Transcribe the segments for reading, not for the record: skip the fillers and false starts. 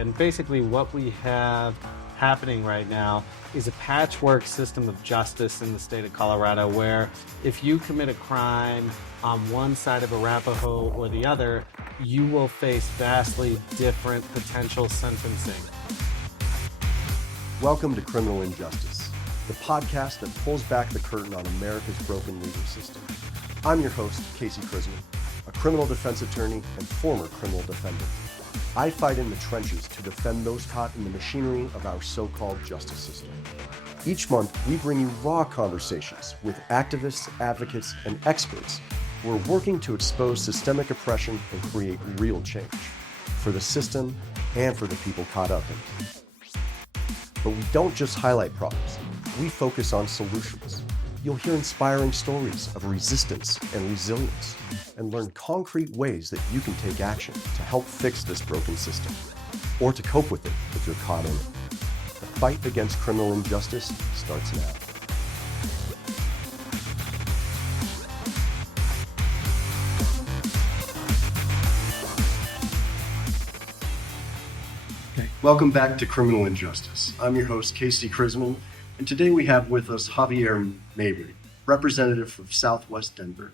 And basically what we have happening right now is a patchwork system of justice in the state of Colorado, where if you commit a crime on one side of Arapahoe or the other, you will face vastly different potential sentencing. Welcome to Criminal Injustice, the podcast that pulls back the curtain on America's broken legal system. I'm your host, Krizman, a criminal defense attorney and former criminal defendant. I fight in the trenches to defend those caught in the machinery of our so-called justice system. Each month, we bring you raw conversations with activists, advocates, and experts who are working to expose systemic oppression and create real change for the system and for the people caught up in it. But we don't just highlight problems, we focus on solutions. You'll hear inspiring stories of resistance and resilience, and learn concrete ways that you can take action to help fix this broken system, or to cope with it if you're caught in it. The fight against criminal injustice starts now. Welcome back to Criminal Injustice. I'm your host, Krizman, and today we have with us Javier Mabrey, representative of Southwest Denver.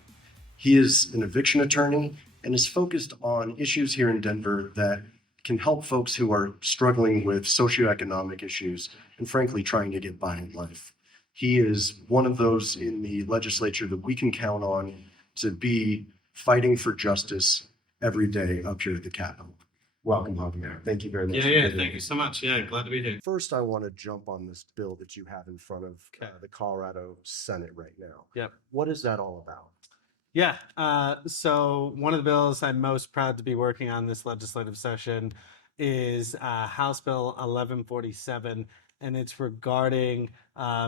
He is an eviction attorney and is focused on issues here in Denver that can help folks who are struggling with socioeconomic issues and frankly trying to get by in life. He is one of those in the legislature that we can count on to be fighting for justice every day up here at the Capitol. Welcome, Javier. Thank you very much. Thank you so much. Glad to be here. First, I want to jump on this bill that you have in front of the Colorado Senate right now. Yep. What is that all about? So one of the bills I'm most proud to be working on this legislative session is House Bill 1147, and it's regarding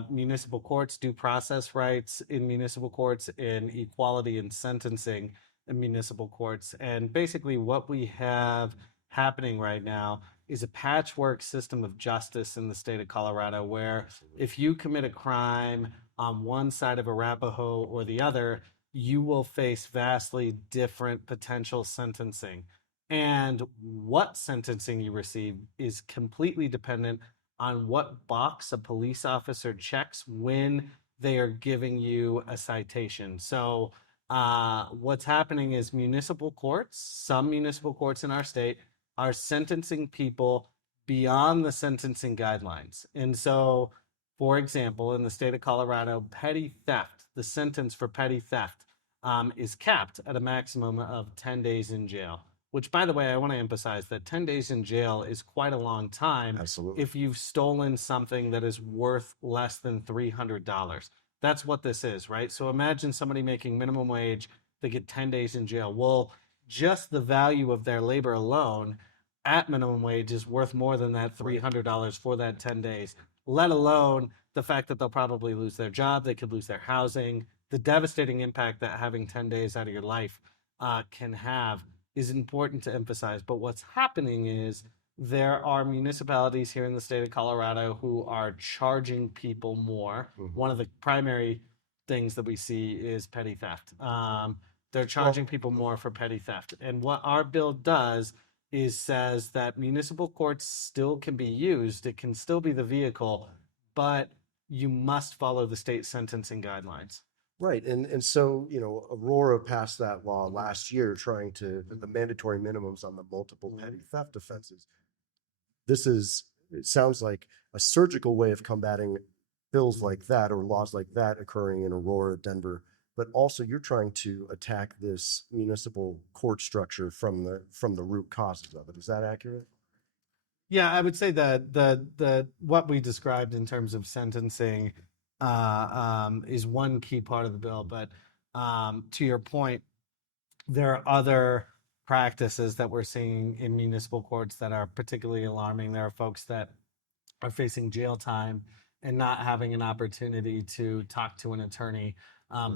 municipal courts, due process rights in municipal courts, and equality in sentencing in municipal courts. And basically what we have happening right now is a patchwork system of justice in the state of Colorado, where if you commit a crime on one side of Arapahoe or the other, you will face vastly different potential sentencing. And what sentencing you receive is completely dependent on what box a police officer checks when they are giving you a citation. So what's happening is some municipal courts in our state are sentencing people beyond the sentencing guidelines. And so, for example, in the state of Colorado, petty theft, the sentence for petty theft is capped at a maximum of 10 days in jail, which, by the way, I want to emphasize that 10 days in jail is quite a long time. Absolutely. If you've stolen something that is worth less than $300. That's what this is, right? So imagine somebody making minimum wage, they get 10 days in jail. Well, just the value of their labor alone at minimum wage is worth more than that $300 for that 10 days, let alone the fact that they'll probably lose their job, they could lose their housing. The devastating impact that having 10 days out of your life can have is important to emphasize. But what's happening is there are municipalities here in the state of Colorado who are charging people more. Mm-hmm. One of the primary things that we see is petty theft. They're charging people more for petty theft. And what our bill does is says that municipal courts still can be used. It can still be the vehicle, but you must follow the state sentencing guidelines. Right. And so, Aurora passed that law last year trying to, the mandatory minimums on the multiple petty theft offenses. It sounds like a surgical way of combating bills like that or laws like that occurring in Aurora, Denver, but also you're trying to attack this municipal court structure from the root causes of it. Is that accurate? Yeah, I would say that the what we described in terms of sentencing is one key part of the bill. But to your point, there are other practices that we're seeing in municipal courts that are particularly alarming. There are folks that are facing jail time and not having an opportunity to talk to an attorney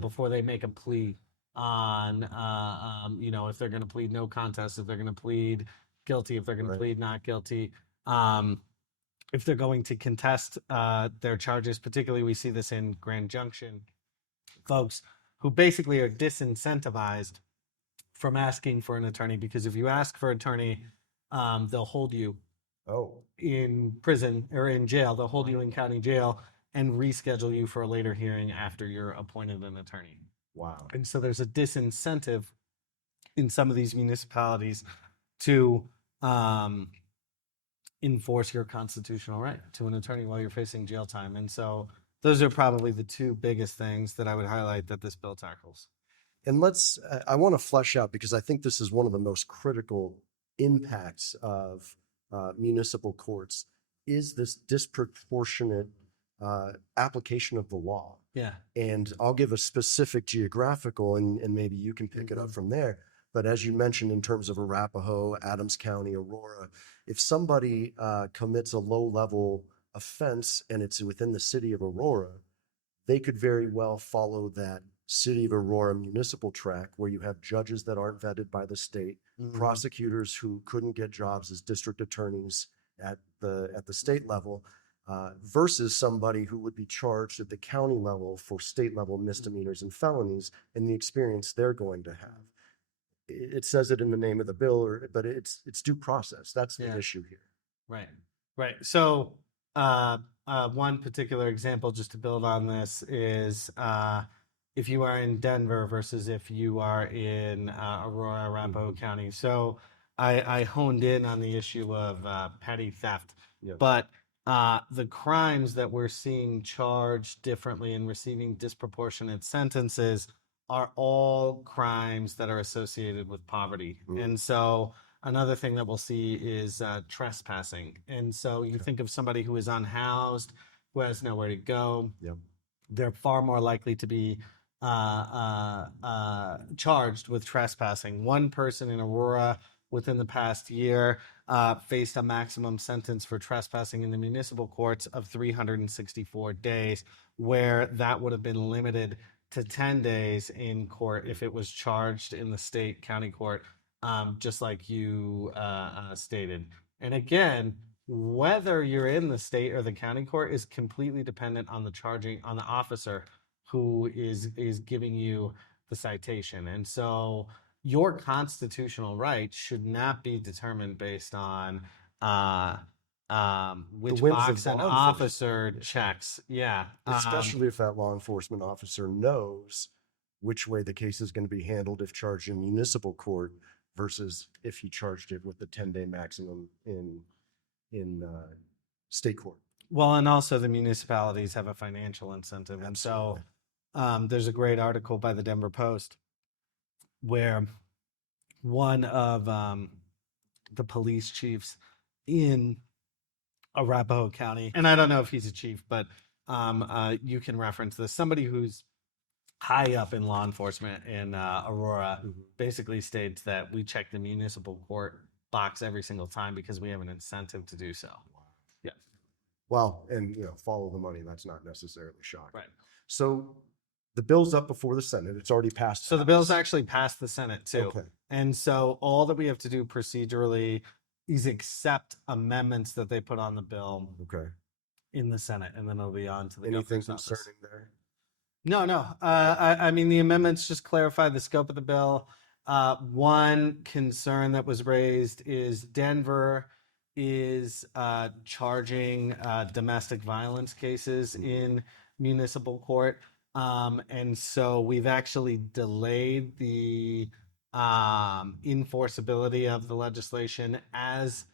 before they make a plea on, if they're going to plead no contest, if they're going to plead guilty, if they're going to plead not guilty, if they're going to contest their charges. Particularly, we see this in Grand Junction, folks who basically are disincentivized from asking for an attorney, because if you ask for an attorney, they'll hold you Oh, in prison or in jail. They'll hold you in county jail and reschedule you for a later hearing after you're appointed an attorney. wow. And so there's a disincentive in some of these municipalities to enforce your constitutional right to an attorney while you're facing jail time. And so those are probably the two biggest things that I would highlight that this bill tackles. And I want to flesh out because I think this is one of the most critical impacts of municipal courts is this disproportionate application of the law. Yeah. And I'll give a specific geographical and maybe you can pick it up from there. But as you mentioned, in terms of Arapahoe, Adams County, Aurora, if somebody commits a low-level offense and it's within the city of Aurora, they could very well follow that city of Aurora municipal track where you have judges that aren't vetted by the state, prosecutors who couldn't get jobs as district attorneys at the state level, versus somebody who would be charged at the county level for state level misdemeanors and felonies and the experience they're going to have. It says it in the name of the bill, but it's due process. That's the issue here. Right. Right. So one particular example, just to build on this, is if you are in Denver versus if you are in Aurora, Arapahoe County. So I honed in on the issue of petty theft, but the crimes that we're seeing charged differently and receiving disproportionate sentences are all crimes that are associated with poverty. And so another thing that we'll see is trespassing. And so you think of somebody who is unhoused, who has nowhere to go. They're far more likely to be charged with trespassing. One person in Aurora within the past year faced a maximum sentence for trespassing in the municipal courts of 364 days, where that would have been limited to 10 days in court if it was charged in the state county court, just like you stated. And again, whether you're in the state or the county court is completely dependent on the officer who is giving you the citation. And so your constitutional right should not be determined based on which box an officer checks. Yeah. Especially if that law enforcement officer knows which way the case is going to be handled if charged in municipal court versus if he charged it with the 10-day maximum in state court. Well, and also the municipalities have a financial incentive. Absolutely. And so there's a great article by the Denver Post where one of the police chiefs in Arapahoe County, and I don't know if he's a chief, but you can reference this. Somebody who's high up in law enforcement in Aurora basically states that we check the municipal court box every single time because we have an incentive to do so. Yeah. Well, and follow the money. That's not necessarily shocking. Right. So the bill's up before the Senate. It's already passed. So the bill's actually passed the Senate too. Okay. And so all that we have to do procedurally is accept amendments that they put on the bill in the Senate, and then it'll be on to the Anything governor's office. concerning there? No. I mean, the amendments just clarify the scope of the bill. One concern that was raised is Denver is charging domestic violence cases in municipal court. And so we've actually delayed the enforceability of the legislation as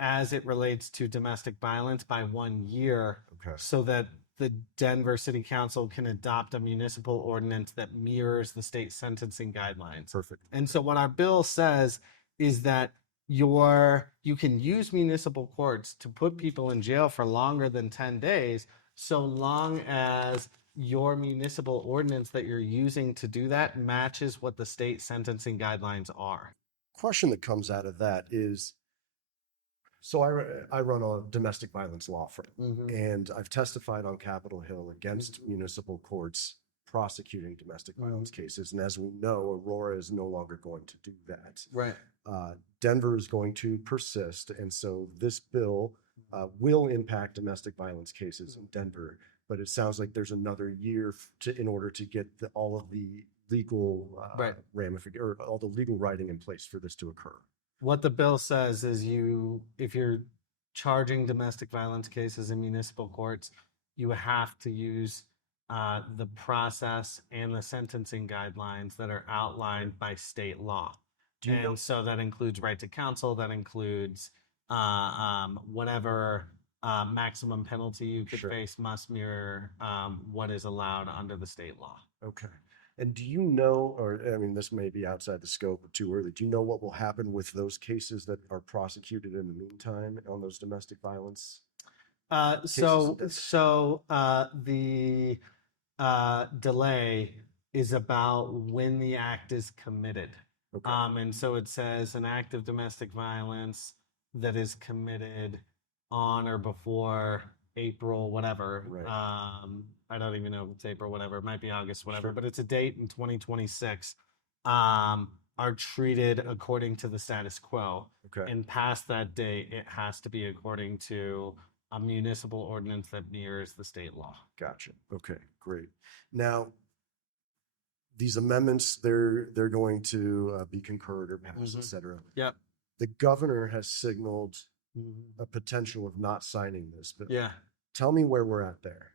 it relates to domestic violence by 1 year, so that the Denver City Council can adopt a municipal ordinance that mirrors the state sentencing guidelines. Perfect. And so what our bill says is that you can use municipal courts to put people in jail for longer than 10 days, so long as your municipal ordinance that you're using to do that matches what the state sentencing guidelines are. Question that comes out of that is, so I run a domestic violence law firm, and I've testified on Capitol Hill against municipal courts prosecuting domestic violence cases. And as we know, Aurora is no longer going to do that. Right. Denver is going to persist. And so this bill will impact domestic violence cases in Denver. But it sounds like there's another year in order to get all of the legal or all the legal writing in place for this to occur. What the bill says is if you're charging domestic violence cases in municipal courts, you have to use the process and the sentencing guidelines that are outlined by state law. Do you know? And so that includes right to counsel, that includes whatever maximum penalty you could Sure. face must mirror what is allowed under the state law. Okay. And do you know, or I mean, this may be outside the scope or too early, do you know what will happen with those cases that are prosecuted in the meantime on those domestic violence? The delay is about when the act is committed. Okay. And so it says an act of domestic violence that is committed on or before April, whatever. Right. I don't even know if it's April, whatever. It might be August, whatever. Sure. But it's a date in 2026. Are treated according to the status quo. Okay. And past that date, it has to be according to a municipal ordinance that mirrors the state law. Gotcha. Okay, great. Now, these amendments, they're going to be concurred or passed, et cetera. Yep. The governor has signaled a potential of not signing this bill. Yeah. Tell me where we're at there.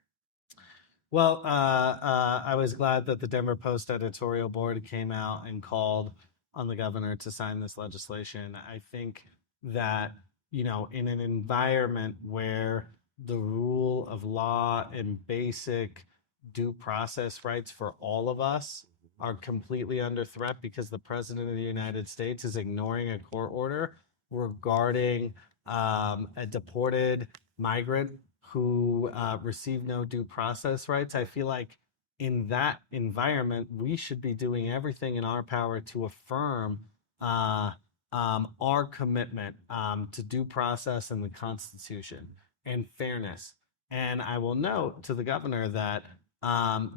Well, I was glad that the Denver Post editorial board came out and called on the governor to sign this legislation. I think that, in an environment where the rule of law and basic due process rights for all of us are completely under threat because the president of the United States is ignoring a court order regarding a deported migrant who received no due process rights. I feel like in that environment, we should be doing everything in our power to affirm our commitment to due process and the Constitution and fairness. And I will note to the governor that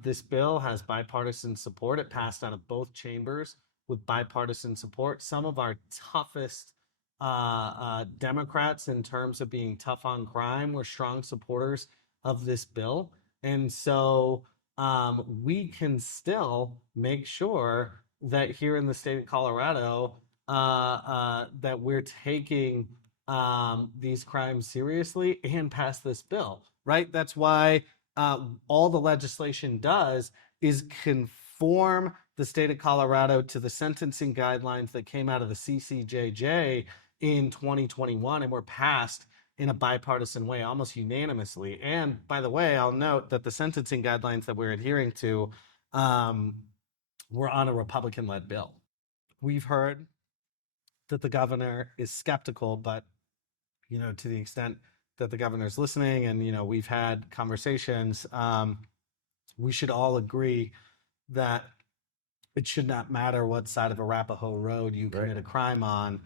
this bill has bipartisan support. It passed out of both chambers with bipartisan support. Some of our toughest Democrats, in terms of being tough on crime, were strong supporters of this bill. And so we can still make sure that here in the state of Colorado, that we're taking these crimes seriously and pass this bill, right? That's why all the legislation does is conform the state of Colorado to the sentencing guidelines that came out of the CCJJ in 2021 and were passed in a bipartisan way, almost unanimously. And by the way, I'll note that the sentencing guidelines that we're adhering to were on a Republican-led bill. We've heard that the governor is skeptical, but to the extent that the governor's listening and we've had conversations, we should all agree that it should not matter what side of Arapahoe Road you commit a crime on.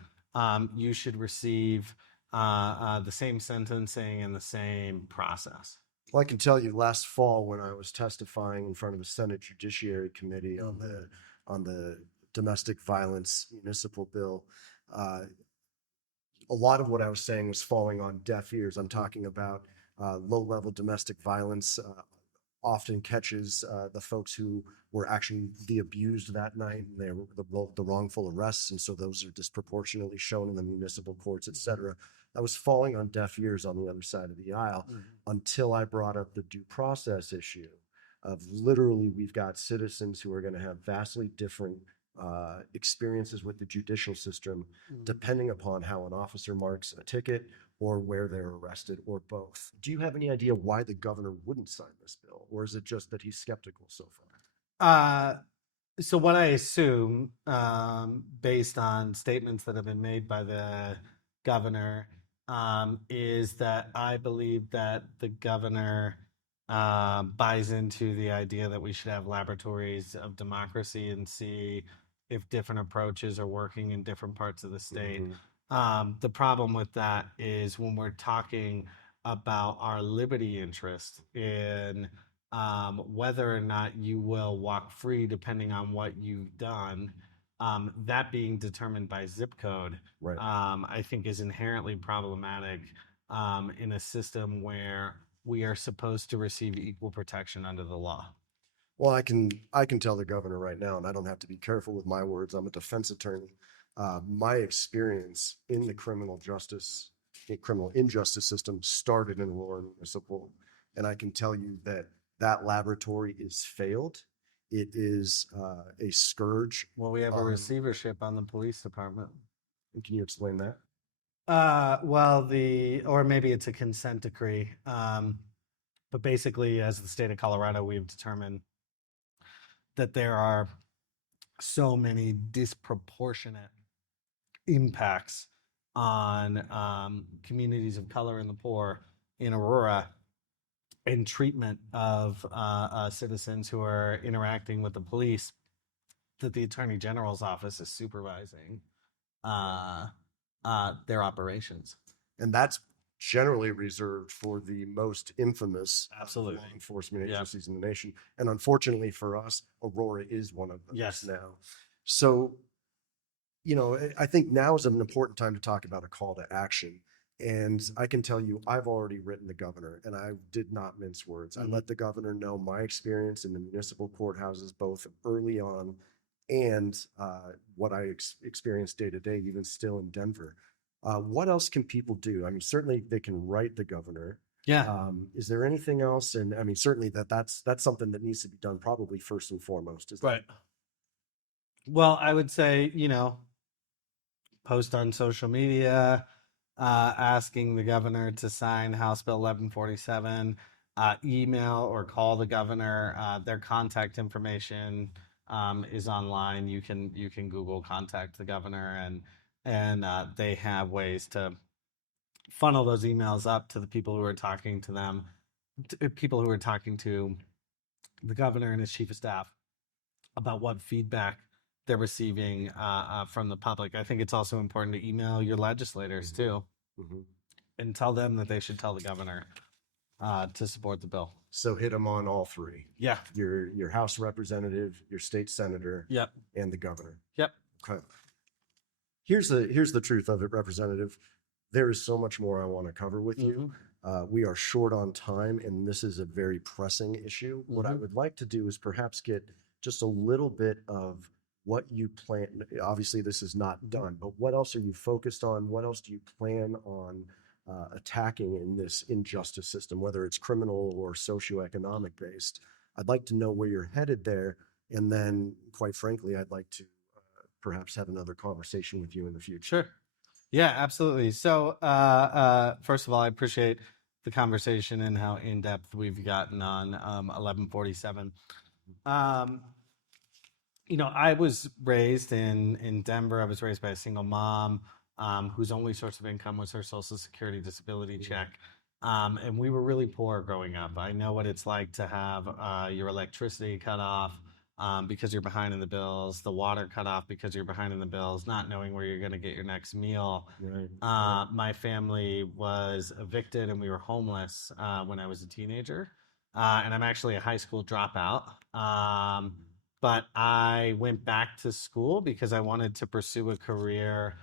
You should receive the same sentencing and the same process. Well, I can tell you, last fall when I was testifying in front of the Senate Judiciary Committee on the domestic violence municipal bill, a lot of what I was saying was falling on deaf ears. I'm talking about low-level domestic violence often catches the folks who were actually the abused that night. They were the wrongful arrests, and so those are disproportionately shown in the municipal courts, et cetera. I was falling on deaf ears on the other side of the aisle until I brought up the due process issue of literally we've got citizens who are going to have vastly different experiences with the judicial system depending upon how an officer marks a ticket or where they're arrested or both. Do you have any idea why the governor wouldn't sign this bill, or is it just that he's skeptical so far? So what I assume, based on statements that have been made by the governor, is that I believe that the governor buys into the idea that we should have laboratories of democracy and see if different approaches are working in different parts of the state. The problem with that is when we're talking about our liberty interest in whether or not you will walk free depending on what you've done, that being determined by zip code, I think is inherently problematic in a system where we are supposed to receive equal protection under the law. Well, I can tell the governor right now, and I don't have to be careful with my words. I'm a defense attorney. My experience in the criminal justice criminal injustice system started in Aurora Municipal. And I can tell you that that laboratory is failed. It is a scourge. Well, we have a receivership on the police department. And can you explain that? Well, or maybe it's a consent decree. But basically, as the state of Colorado, we've determined that there are so many disproportionate impacts on communities of color and the poor in Aurora in treatment of citizens who are interacting with the police that the Attorney General's office is supervising their operations. And that's generally reserved for the most infamous Absolutely. Law enforcement agencies in the nation. And unfortunately for us, Aurora is one of them now. So, you know, I think now is an important time to talk about a call to action. And I can tell you, I've already written the governor, and I did not mince words. I let the governor know my experience in the municipal courthouses, both early on and what I experienced day to day, even still in Denver. What else can people do? I mean, certainly they can write the governor. Yeah. Is there anything else? And I mean, certainly that's something that needs to be done probably first and foremost. Right. Well, I would say, you know, post on social media, asking the governor to sign House Bill 1147, email or call the governor. Their contact information is online. You can Google contact the governor, and they have ways to funnel those emails up to the people who are talking to them, people who are talking to the governor and his chief of staff about what feedback they're receiving from the public. I think it's also important to email your legislators too, and tell them that they should tell the governor to support the bill. So hit them on all three. Yeah. Your House representative, your state senator, yep, and the governor. Yep. Okay. Here's the truth of it, Representative. There is so much more I want to cover with you. We are short on time, and this is a very pressing issue. What I would like to do is perhaps get just a little bit of what you plan. Obviously, this is not done, but what else are you focused on? What else do you plan on attacking in this injustice system, whether it's criminal or socioeconomic based? I'd like to know where you're headed there. And then, quite frankly, I'd like to perhaps have another conversation with you in the future. Sure. Yeah, absolutely. So, first of all, I appreciate the conversation and how in-depth we've gotten on 1147. You know, I was raised in Denver. I was raised by a single mom whose only source of income was her Social Security disability check. And we were really poor growing up. I know what it's like to have your electricity cut off because you're behind in the bills, the water cut off because you're behind in the bills, not knowing where you're going to get your next meal. My family was evicted and we were homeless when I was a teenager. And I'm actually a high school dropout. But I went back to school because I wanted to pursue a career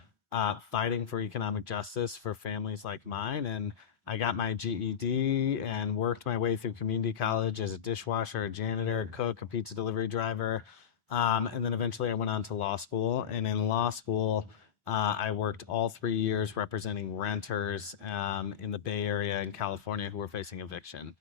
fighting for economic justice for families like mine. And I got my GED and worked my way through community college as a dishwasher, a janitor, a cook, a pizza delivery driver. And then eventually I went on to law school. And in law school, I worked all 3 years representing renters in the Bay Area in California who were facing eviction.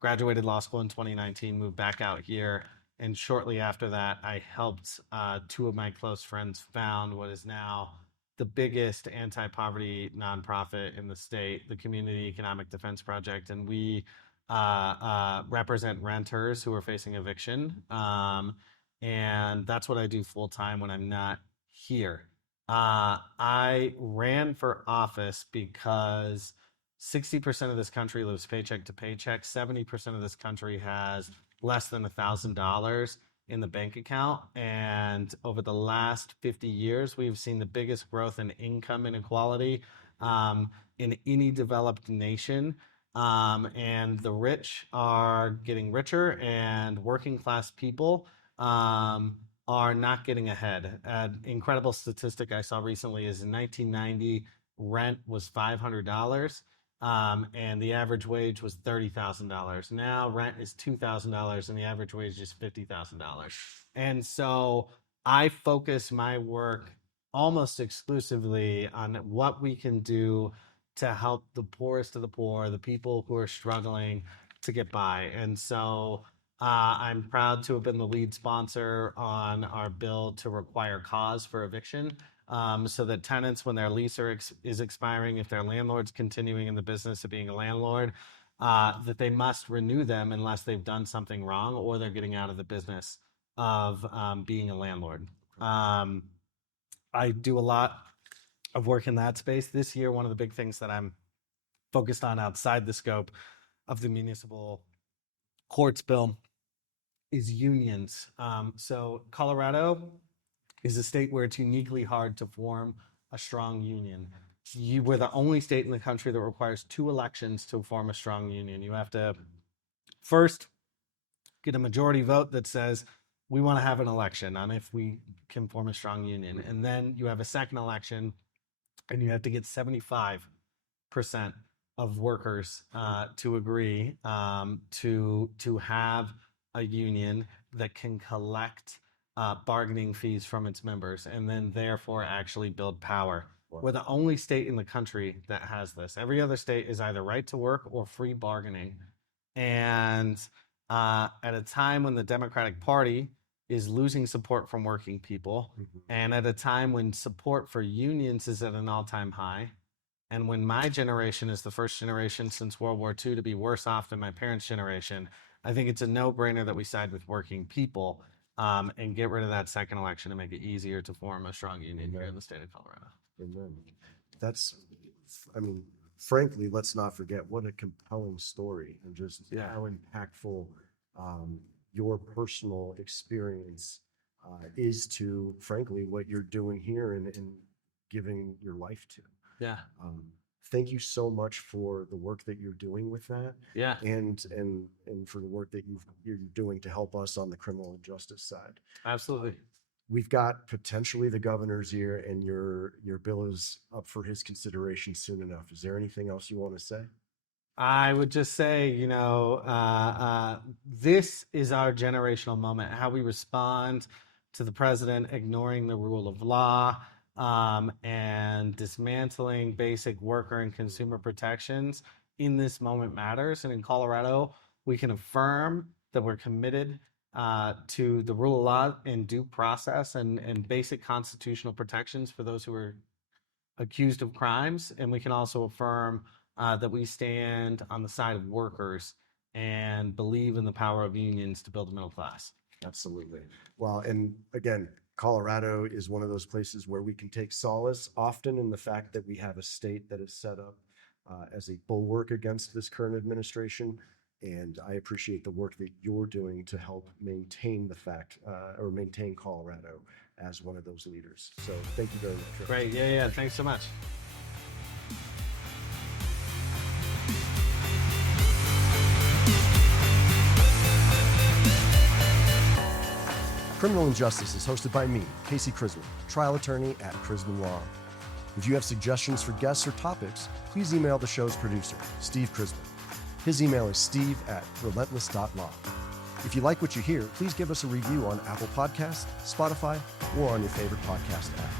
Graduated law school in 2019, moved back out here. And shortly after that, I helped two of my close friends found what is now the biggest anti-poverty nonprofit in the state, the Community Economic Defense Project. And we represent renters who are facing eviction. And that's what I do full time when I'm not here. I ran for office because 60% of this country lives paycheck to paycheck. 70% of this country has less than $1,000 in the bank account. And over the last 50 years, we've seen the biggest growth in income inequality in any developed nation. And the rich are getting richer and working class people are not getting ahead. An incredible statistic I saw recently is in 1990, rent was $500. And the average wage was $30,000. Now rent is $2,000 and the average wage is $50,000. And so I focus my work almost exclusively on what we can do to help the poorest of the poor, the people who are struggling to get by. And so I'm proud to have been the lead sponsor on our bill to require cause for eviction, so that tenants, when their lease is expiring, if their landlord's continuing in the business of being a landlord, that they must renew them unless they've done something wrong or they're getting out of the business of being a landlord. I do a lot of work in that space. This year, one of the big things that I'm focused on outside the scope of the municipal courts bill is unions. So Colorado is a state where it's uniquely hard to form a strong union. We're the only state in the country that requires 2 elections to form a strong union. You have to first get a majority vote that says we want to have an election on if we can form a strong union. And then you have a second election and you have to get 75% of workers to agree to have a union that can collect bargaining fees from its members and then therefore actually build power. Wow. We're the only state in the country that has this. Every other state is either right to work or free bargaining. And at a time when the Democratic Party is losing support from working people, and at a time when support for unions is at an all-time high, and when my generation is the first generation since World War II to be worse off than my parents' generation, I think it's a no-brainer that we side with working people and get rid of that second election and make it easier to form a strong union here in the state of Colorado. Amen. Frankly, let's not forget what a compelling story and just how impactful your personal experience is to, frankly, what you're doing here and giving your life to. Yeah. Thank you so much for the work that you're doing with that. Yeah. And for the work that you're doing to help us on the criminal justice side. Absolutely. We've got potentially the governor's ear, and your bill is up for his consideration soon enough. Is there anything else you want to say? I would just say, this is our generational moment, how we respond to the president ignoring the rule of law and dismantling basic worker and consumer protections in this moment matters. And in Colorado, we can affirm that we're committed to the rule of law and due process and basic constitutional protections for those who are accused of crimes. And we can also affirm that we stand on the side of workers and believe in the power of unions to build a middle class. Absolutely. Well, and again, Colorado is one of those places where we can take solace often in the fact that we have a state that is set up as a bulwark against this current administration. And I appreciate the work that you're doing to help maintain maintain Colorado as one of those leaders. So thank you very much. Great. Yeah. Thanks so much. Criminal Injustice is hosted by me, Casey Krizman, trial attorney at Krizman Law. If you have suggestions for guests or topics, please email the show's producer, Steve Krizman. His email is steve@relentless.law. If you like what you hear, please give us a review on Apple Podcasts, Spotify, or on your favorite podcast app.